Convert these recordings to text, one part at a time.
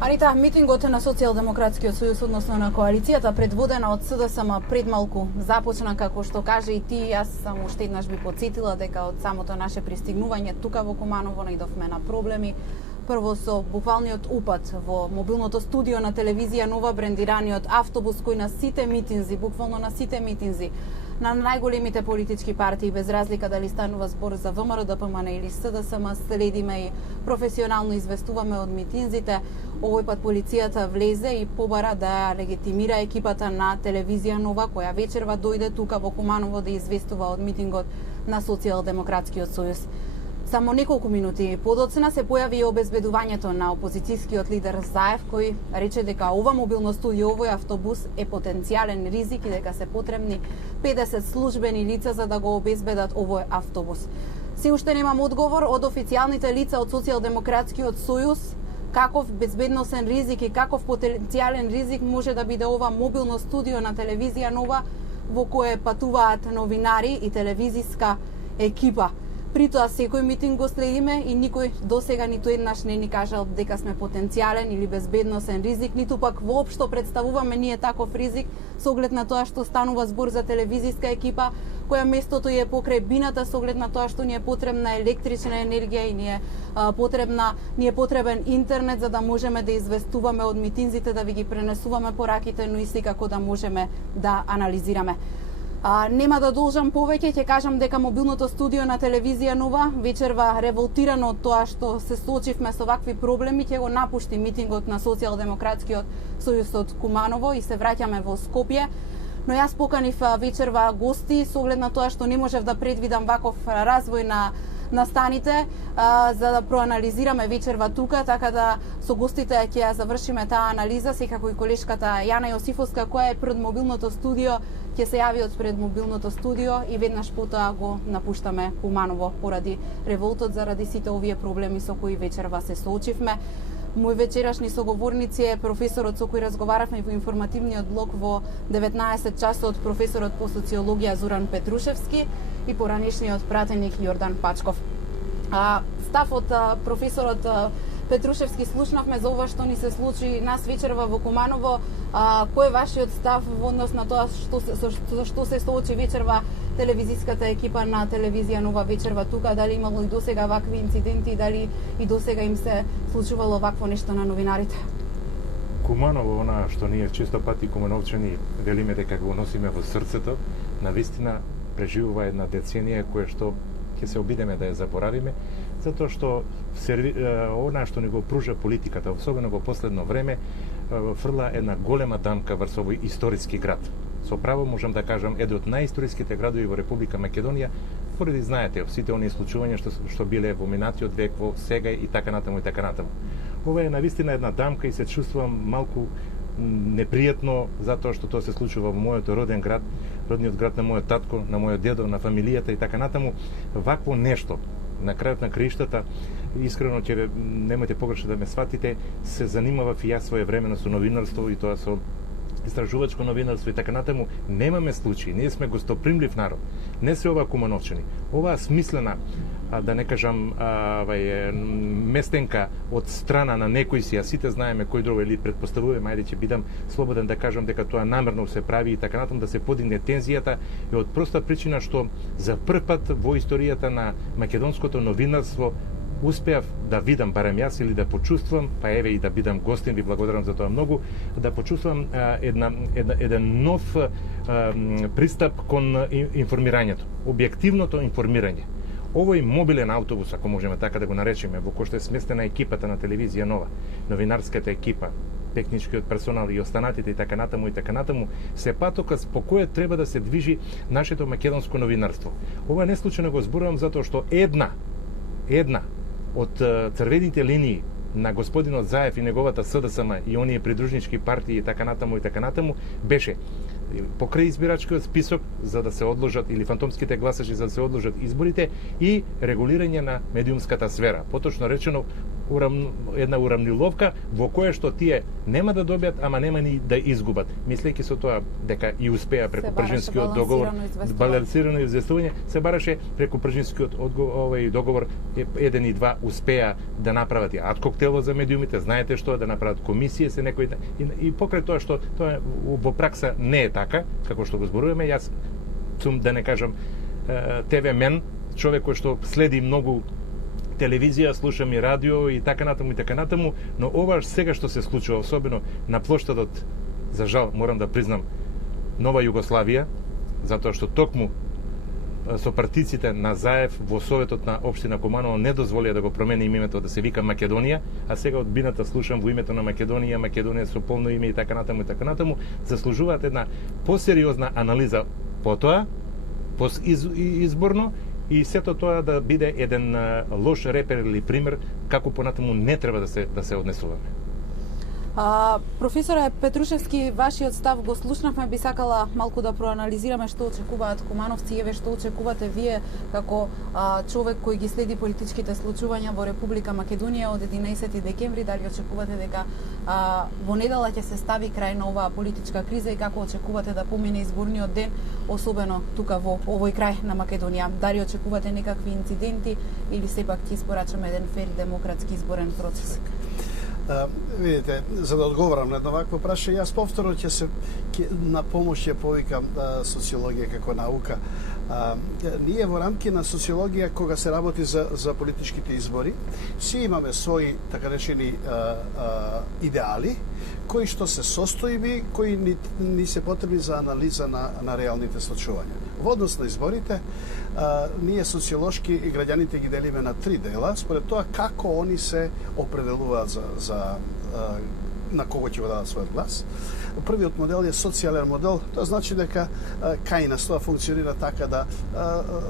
Анита, митингот на Социјалдемократскиот сојуз, односно на коалицијата, предводена од СДСМ, предмалку започна, како што каже и ти. Јас само уште еднаш би потсетила дека од самото наше пристигнување тука во Куманово наидовме на проблеми. Прво со буквалниот упад во мобилното студио на телевизија Нова, брендираниот автобус кој на сите митинзи, буквално на сите митинзи, на најголемите политички партии, без разлика дали станува збор за ВМРО, ДПМН или СДСМ, следиме и професионално известуваме од митинзите. Овој пат полицијата влезе и побара да легитимира екипата на телевизија Нова, која вечерва дојде тука во Куманово да известува од митингот на Социјалдемократскиот сојуз. Само неколку минути подоцна се појави и обезбедувањето на опозицијскиот лидер Заев, кој рече дека ова мобилно студио, овој автобус е потенцијален ризик и дека се потребни 50 службени лица за да го обезбедат овој автобус. Се уште немам одговор од официјалните лица од Социјалдемократскиот сојуз каков безбедносен ризик и каков потенцијален ризик може да биде ова мобилно студио на телевизија Нова во кое патуваат новинари и телевизиска екипа. При тоа секој митинг го следиме и никој досега ниту еднаш не ни кажал дека сме потенцијален или безбедносен ризик, ниту пак воопшто представуваме ние таков ризик со оглед на тоа што станува збор за телевизиска екипа која местото е покрај бината, со оглед на тоа што ни е потребна електрична енергија и ни е потребен интернет за да можеме да известуваме од митинзите, да ви ги пренесуваме пораките, но и секако да можеме да анализираме. Нема да должам повеќе, ќе кажам дека мобилното студио на телевизија Нова вечерва револтирано од тоа што се соочивме со вакви проблеми, ќе го напушти митингот на Социјалдемократскиот сојуз од Куманово и се враќаме во Скопје. Но јас поканив вечерва гости со оглед на тоа што не можев да предвидам ваков развој на станите, за да проанализираме вечерва тука, така да со гостите ќе ја завршиме таа анализа, секако и колешката Јана Јосифовска, која е пред мобилното студио, ќе се јави од пред мобилното студио и веднаш потоа го напуштаме Куманово поради револтот, заради сите овие проблеми со кои вечерва се соочивме. Мој вечерашни соговорници е професорот со кој разговаравме во информативниот блок во 19 часот, професорот по социологија Зоран Петрушевски и поранешниот пратеник Јордан Пачков. Став од професорот Петрушевски слушнавме за ова што ни се случи нас вечерва во Куманово. Кој е вашиот став во однос на тоа што се соочи вечерва телевизиската екипа на телевизија Нова вечерва тука? Дали имало и досега вакви инциденти, дали и досега им се случувало вакво нешто на новинарите? Куманово, она што ние често пати кумановчани велиме дека го носиме во срцето, навистина преживува една деценија која што ќе се обидеме да ја заборавиме, затоа што она што ни го пружа политиката, особено во последно време, фрла една голема дамка врз овој историски град. Со право можам да кажам еден од најисториските градови во Република Македонија, поради знаете сите оние случувања што биле во минатиот век, во сега и така натаму и така натаму. Ова е навистина една дамка и се чувствувам малку непријатно затоа што тоа се случува во мојот роден град, родниот град на мојот татко, на мојот дедо, на фамилијата и така натаму. Вакво нешто на крајот на краиштата, искрено ќе немате погрешно да ме сватите, се занимавав и јас своевремено со новинарство и тоа со истражувачко новинарство и така натаму. Немаме случаи, ние сме гостопримлив народ. Не се ова кумановчани. Оваа смислена, да не кажам, местенка од страна на некој си, а сите знаеме кој друг или предпоставуваме, ајде ќе бидам слободен да кажам дека тоа намерно се прави и така натаму да се подигне тензијата, е од проста причина што за прв пат во историјата на македонското новинарство успеав да видам, барем јас, или да почувствувам, па еве и да бидам гостин, ви благодарам за тоа многу, да почувствувам еден нов пристап кон информирањето, објективното информирање. Овој мобилен автобус, ако можеме така да го наречеме, во кој што е сместена екипата на телевизија Нова, новинарската екипа, техничкиот персонал и останатите и така натаму, се патокас по кој треба да се движи нашето македонско новинарство. Ова не случајно го зборувам затоа што една од црвените линии на господинот Заев и неговата СДСМ и оние придружнички партии и така натаму беше покрај избирачкиот список за да се одложат или фантомските гласачи за да се одложат изборите и регулирање на медиумската сфера. Поточно речено, една урамниловка во кое што тие нема да добијат, ама нема ни да изгубат. Мислејќи со тоа дека и успеа преку Пржинскиот договор, балансирано известување, се бараше преку Пржинскиот договор 1 и 2 успеа да направат и коктело за медиумите, знаете што, да направат комисија се некои и покрај тоа што тоа во пракса не е така, како што го зборуваме, јас сум да не кажам ТВ мен, човек кој што следи многу телевизија, слушам и радио и така натаму, но ова сега што се случува, особено на плоштадот, за жал, морам да признам, Нова Југославија, затоа што токму со партиците на Заев во Советот на Општина Куманово не дозволија да го промени името да се вика Македонија, а сега од бината слушам во името на Македонија со полно име и така натаму, заслужуваат една посериозна анализа потоа, изборно, и сето тоа да биде еден лош репер или пример како понатаму не треба да се однесуваме. Професоре Петрушевски, вашиот став го слушнавме, би сакала малку да проанализираме што очекуваат кумановци, еве што очекувате вие како човек кој ги следи политичките случувања во Република Македонија од 11 декември, дали очекувате дека во недела ќе се стави крај на оваа политичка криза и како очекувате да помине изборниот ден, особено тука во овој крај на Македонија? Дали очекувате некакви инциденти или сепак ќе испорачаме еден фер и демократски изборен процес? Видите, за да одговорам на едно вакво прашање, јас повторно на помош ќе повикам социологија како наука. Ние во рамки на социологија, кога се работи за политичките избори, си имаме своји, така речени, идеали, кои што се состојби, кои ни се потребни за анализа на реалните случувања. Во однос на изборите, ние социолошки и граѓаните ги делиме на 3 дела, според тоа како они се определуваат на кого ќе го дадат својот глас. Првиот модел е социјален модел, тоа значи дека кај нас тоа функционира така да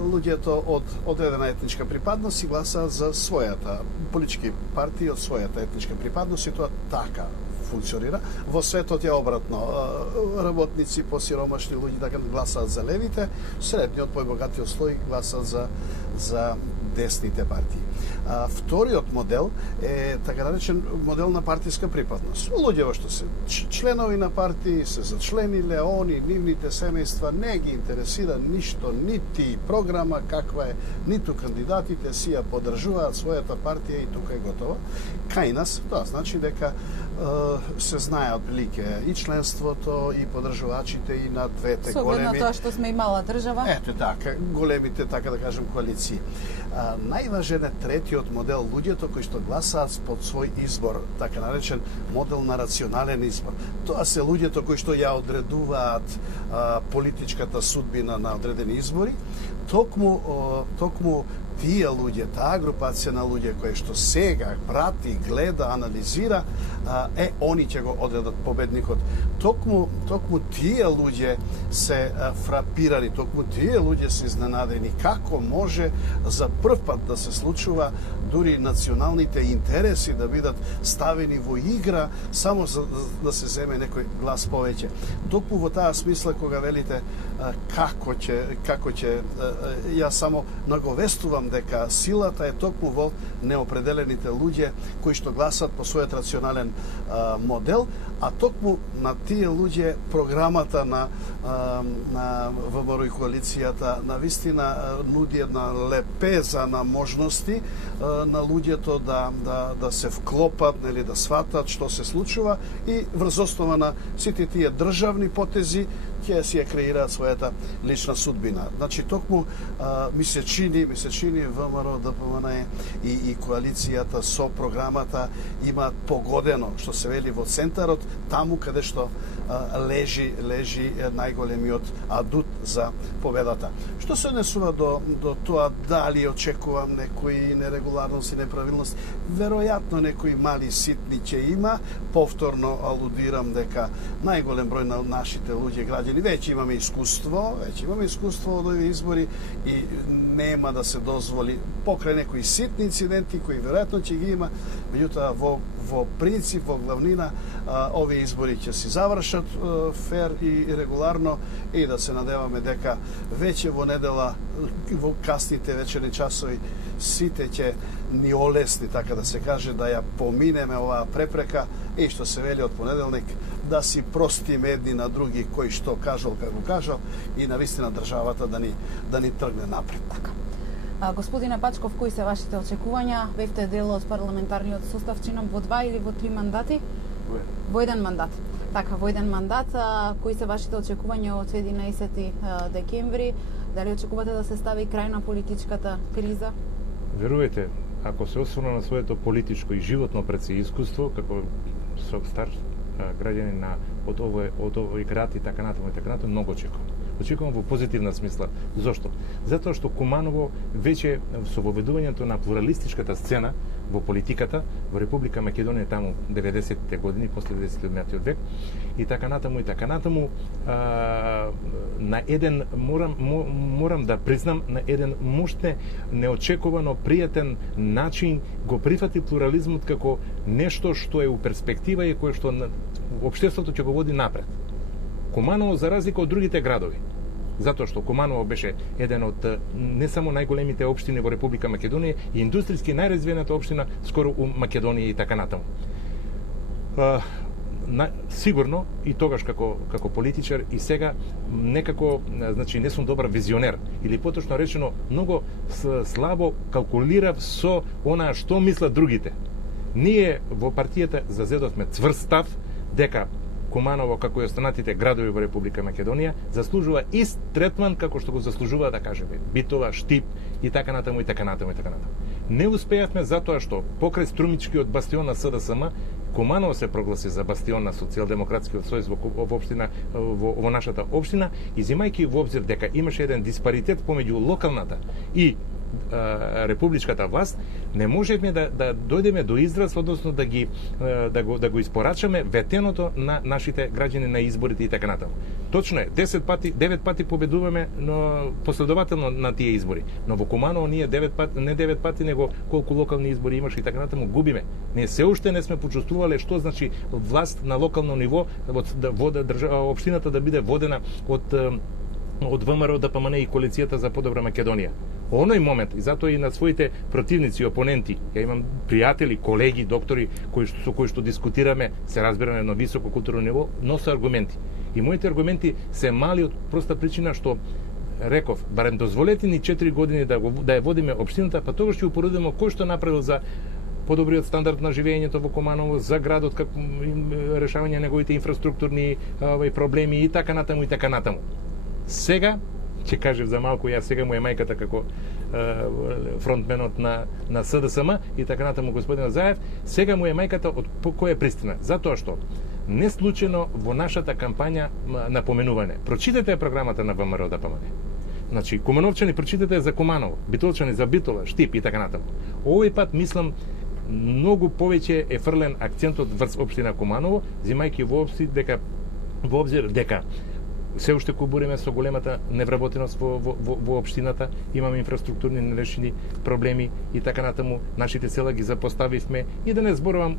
луѓето од одредена етничка припадност си гласаат за својата политички партии од својата етничка припадност и тоа така функционира. Во светот е обратно. Работници, посиромашни луѓе така гласаат за левите, средниот, појбогатиот слој гласаат за десните партии. Вториот модел е така наречен модел на партиска припадност. Луѓе што се членови на партии, се зачлениле, они, нивните семејства, не ги интересира ништо, нити програма каква е, ниту кандидатите си ја поддржуваат својата партија и тука е готово. Кај нас, тоа значи дека се знае отприлике и членството, и поддржувачите и на двете големи... Со тоа што сме имала држава? Ето така, големите, така да кажем, коалиции. Најважен е третиот модел, луѓето кои што гласаат под свој избор, така наречен модел на рационален избор. Тоа се луѓето кои што ја одредуваат политичката судбина на одредени избори, токму тие луѓе, таа групација на луѓе кои што сега прати, гледа, анализира, они ќе го одредат победникот. Токму тие луѓе се фрапирани, токму тие луѓе се изненадени како може за прв пат да се случува дури националните интереси да бидат ставени во игра само за да се земе некој глас повеќе. Токму во таа смисла кога велите како ќе јас само наговестувам дека силата е токму во неопределените луѓе кои што гласат по својот рационален модел, а токму на тие луѓе програмата на ВМРО и коалицијата навистина нуди една лепеза на можности на луѓето да се вклопат, нели, да сватат што се случува и врз основа на сите тие државни потези ќе си ја креираат својата лична судбина. Значи, токму ми се чини ВМРО, ДПМН и коалицијата со програмата имаат погодено, што се вели, во центарот, таму каде што лежи најголемиот адут за победата. Што се однесува до тоа дали очекувам некои нерегуларности, неправилности, веројатно некои мали ситни ќе има. Повторно алудирам дека најголем број на нашите луѓе, граѓани подготвени. Веќе имаме искуство од овие избори и нема да се дозволи покрај некои ситни инциденти кои веројатно ќе ги има, меѓутоа во принцип, во главнина, овие избори ќе се завршат фер и регуларно и да се надеваме дека веќе во недела, во касните вечерни часови, сите ќе ни олесни, така да се каже, да ја поминеме оваа препрека и што се вели од понеделник, да си простиме едни на други кој што кажал, како кажал и навистина државата да ни тргне напред. Господине Пачков, кои се вашите очекувања? Бевте дел од парламентарниот состав, чинам во 2 или во 3 мандати? Во еден мандат. Така, во еден мандат. Кои се вашите очекувања од 11 декември? Дали очекувате да се стави крај на политичката криза? Верувате, ако се осврна на своето политичко и животно искуство, како со стар граѓанин од овој град и така натаму, многу очекувам. Очекувам во позитивна смисла. Зошто? Затоа што Куманово веќе со воведувањето на плуралистичката сцена во политиката во Република Македонија таму 90-те години, после 19 век и така натаму на еден морам да признам, на еден муштне неочекувано пријатен начин го прифати плурализмот како нешто што е у перспектива и кое што општеството ќе го води напред. Куманово, за разлика од другите градови, затоа што Куманово беше еден од не само најголемите општини во Република Македонија и индустријски најразвиената општина скоро у Македонија и така натаму. Сигурно и тогаш како политичар и сега некако, значи не сум добар визионер или поточно речено многу слабо калкулирав со онаа што мислат другите. Ние во партијата зазедовме цврст став дека Куманово, како и останатите градови во Република Македонија, заслужува ист третман како што го заслужува, да кажеме, Битола, Штип и така натаму. Не успеавме затоа што покрај струмичкиот бастион на СДСМ, Куманово се прогласи за бастион на Социјалдемократскиот сојуз во нашата општина, изимајќи во обзир дека имаше еден диспаритет помеѓу локалната и републичката власт, не можевме да дојдеме до израз, односно да го испорачаме ветеното на нашите граѓани на изборите и така натаму. Точно е, 9 пати победуваме последователно на тие избори, но во Куманово ние 9 пати, него колку локални избори имаше и така натаму губиме. Ние се уште не сме почувствувале што значи власт на локално ниво, општината да биде водена од ВМРО, ДПМН и коалицијата за подобра Македонија. Оној момент, и затоа и на своите противници и опоненти, ја имам пријатели, колеги, доктори со кои што дискутираме, се разбира на едно високо културно ниво, но со аргументи. И моите аргументи се мали од проста причина што реков, барем дозволете ни 4 години да ја водиме општината, па тогаш ќе упоредиме кој што направил за подобриот стандард на живеењето во Куманово, за градот, како решавање на неговите инфраструктурни проблеми и така натаму. Сега, ќе кажев за малку, ја сега му е мајката како фронтменот на СДСМ и така натаму господин Заев, сега му е мајката од која е пристина. Затоа што не случајно во нашата кампања напоменување. Прочитете програмата на ВМРО ДПМН. Значи, кумановчани прочитате за Куманово, битолчани за Битола, Штип и така натаму. Овој пат мислам многу повеќе е фрлен акцентот врз општина Куманово, земајќи во обзир дека се уште кубуриме со големата невработеност во општината, имаме инфраструктурни нерешени проблеми и така натаму, нашите села ги запоставивме и да не зборувам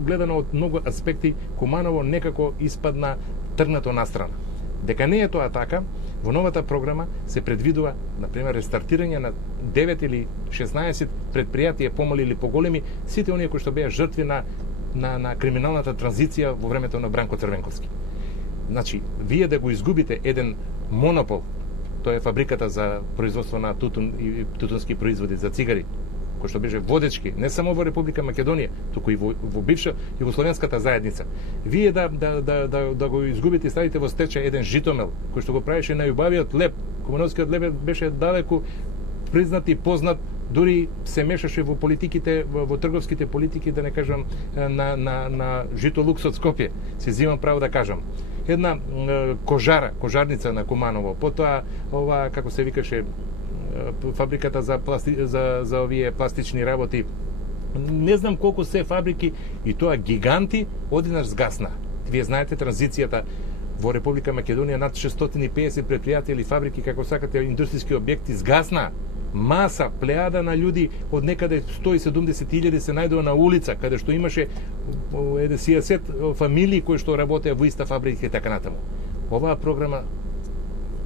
гледано од многу аспекти, Куманово некако испадна тргнато настрана. Дека не е тоа така, во новата програма се предвидува, например, рестартирање на 9 или 16 предпријатија, помали или поголеми, сите оние кои што беа жртви на криминалната транзиција во времето на Бранко Црвенковски. Значи, вие да го изгубите еден монопол, тоа е фабриката за производство на тутун и тутунски производи за цигари, кој што беше водечки не само во Република Македонија, туку и во бивша југословенската заедница. Вие да го изгубите и ставите во стечај еден житомел, кој што го правеше најубавиот леб. Кумановскиот леб беше далеку признат и познат, дури се мешаше во политиките, во трговските политики, да не кажам, на Жито Лукс од Скопје. Се взимам право да кажам. Една кожарница на Куманово, потоа ова, како се викаше, фабриката за овие пластични работи. Не знам колку се фабрики и тоа гиганти одеднаш згасна. Вие знаете транзицијата во Република Македонија над 650 предпријатија или фабрики, како сакате, индустријски објекти сгасна. Маса, плеада на луѓе, од некаде 170.000 се најдува на улица, каде што имаше 60 фамилии кои што работеа во иста фабрика и така натаму. Оваа програма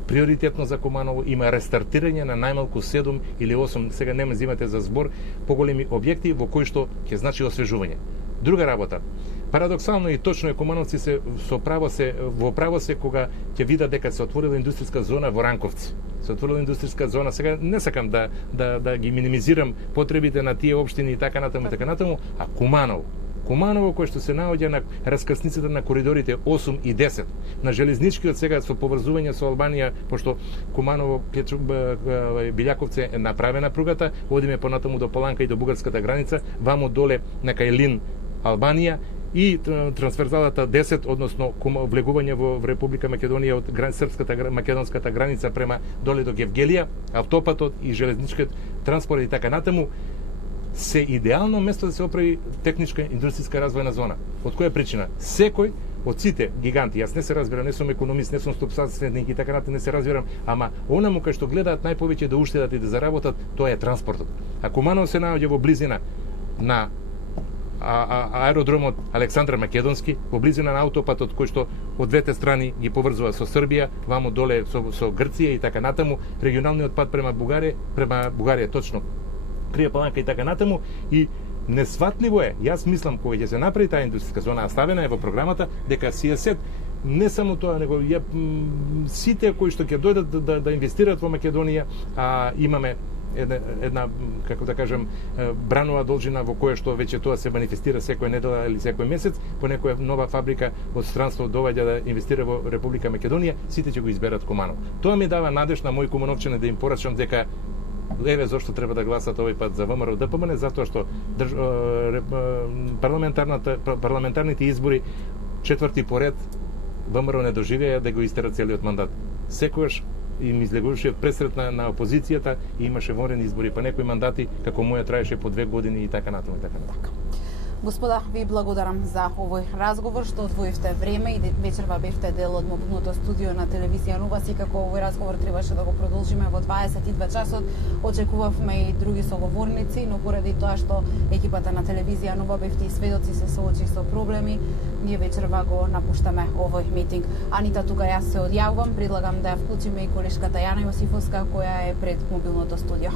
приоритетно за Куманово има рестартирање на најмалку 7 или 8, сега нема зимате за збор, поголеми објекти во кои што ќе значи освежување. Друга работа. Парадоксално и точно е, кумановци се во право се кога ќе видат дека се отворила индустријска зона во Ранковци. Се отворила индустријска зона. Сега не сакам да ги минимизирам потребите на тие општини и така натаму, а Куманово кој што се наоѓа на раскрсницата на коридорите 8 и 10, на железничкиот сега со поврзување со Албанија, пошто Куманово Билјаковце е направена пругата, одиме понатаму до Поланка и до бугарската граница, ваму доле на Кајлин Албанија и трансверзалата 10, односно влегување во Република Македонија од српската македонската граница према доле до Гевгелија, автопатот и железничкиот транспорт и така натаму, се идеално место да се оправи техничка индустријска развојна зона. Од која причина? Секој од сите гиганти, јас не се разбирам, не сум економист, не сум стопсаственик и така натаму, не се разбирам, ама онаму кај што гледаат најповеќе да уштедат и да заработат, тоа е транспортот. А Куманово се наоѓа во близина на аеродромот Александар Македонски, во близина на аутопатот кој што од двете страни ги поврзува со Србија, ваму доле со Грција и така натаму, регионалниот пат према Бугарија точно, Крија Паланка и така натаму, и несватливо е, јас мислам, кога ќе се направи таа индустријска зона, оставена е во програмата, дека СИЕСЕТ не само тоа, него сите кои што ќе дојдат да инвестираат во Македонија, имаме една, како да кажем, бранова должина во која што веќе тоа се манифестира секоја недела или секој месец, по некоја нова фабрика од странство доаѓа да инвестира во Република Македонија, сите ќе го изберат Куманово. Тоа ми дава надеж на мои кумановчани да им порачам дека еве зошто треба да гласат овој пат за ВМРО ДПМН, затоа што парламентарните избори четврти поред ВМРО не доживеа да го истера целиот мандат. Секогаш им излегуваше пресрет на опозицијата и имаше вонредни избори, па некои мандати како моја траеше по 2 години и така натаму и така натаму. Господа, ви благодарам за овој разговор, што одвоивте време и вечерва бевте дел од мобилното студио на телевизија Нова. Секако овој разговор требаше да го продолжиме во 22 часот. Очекувавме и други соговорници, но поради тоа што екипата на телевизија Нова бевте и сведоци се соочи со проблеми, ние вечерва го напуштаме овој митинг. Анита, тука јас се одјавувам, предлагам да ја вклучиме и колешката Јана Јосифовска која е пред мобилното студио.